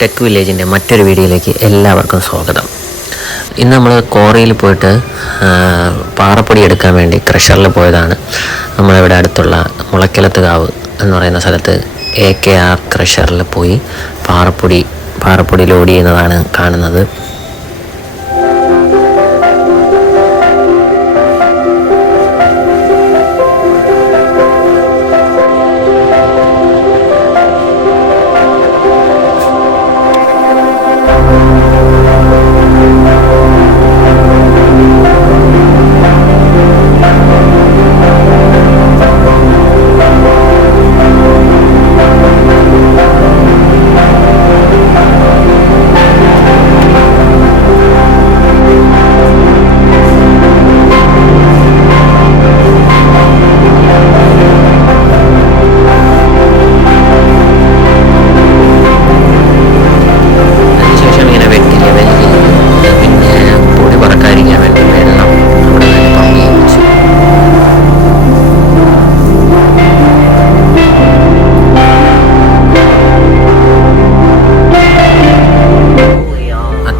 Tech വില്ലേജിന്റെ മറ്റൊരു വീഡിയോയിലേക്ക് എല്ലാവർക്കും സ്വാഗതം. ഇന്ന് നമ്മൾ കോറിയിൽ പോയിട്ട് പാറപ്പൊടി എടുക്കാൻ വേണ്ടി ക്രഷറിൽ പോയതാണ്. നമ്മളിവിടെ അടുത്തുള്ള മുളക്കിലത്ത് കാവ് എന്ന് പറയുന്ന സ്ഥലത്ത് എ കെ ആർ ക്രഷറിൽ പോയി പാറപ്പൊടി പാറപ്പൊടി ലോഡ് ചെയ്യുന്നതാണ് കാണുന്നത്.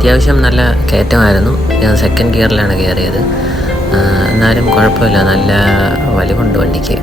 അത്യാവശ്യം നല്ല കയറ്റമായിരുന്നു. ഞാൻ സെക്കൻഡ് ഗിയറിലാണ് കയറിയത്. എന്നാലും കുഴപ്പമില്ല. നല്ല വലിവുണ്ട് വണ്ടിക്ക്.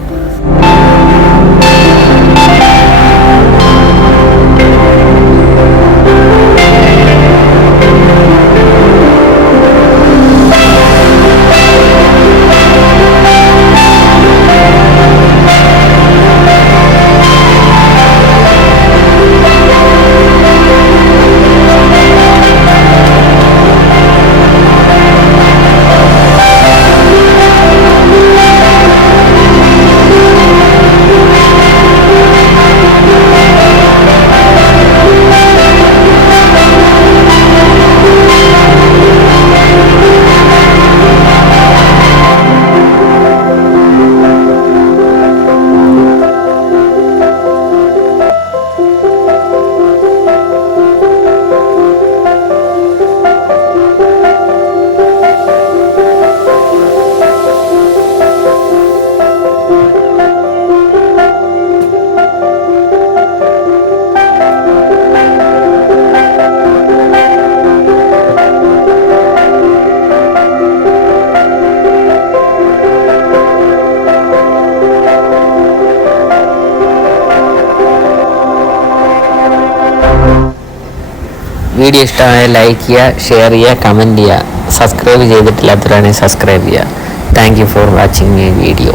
വീഡിയോ ഇഷ്ടമായ ലൈക്ക് ചെയ്യുക ഷെയർ ചെയ്യുക കമന്റ് ചെയ്യുക. സബ്സ്ക്രൈബ് ചെയ്തിട്ടില്ലാത്തവരാണെങ്കിൽ സബ്സ്ക്രൈബ് ചെയ്യുക. Thank for watching my video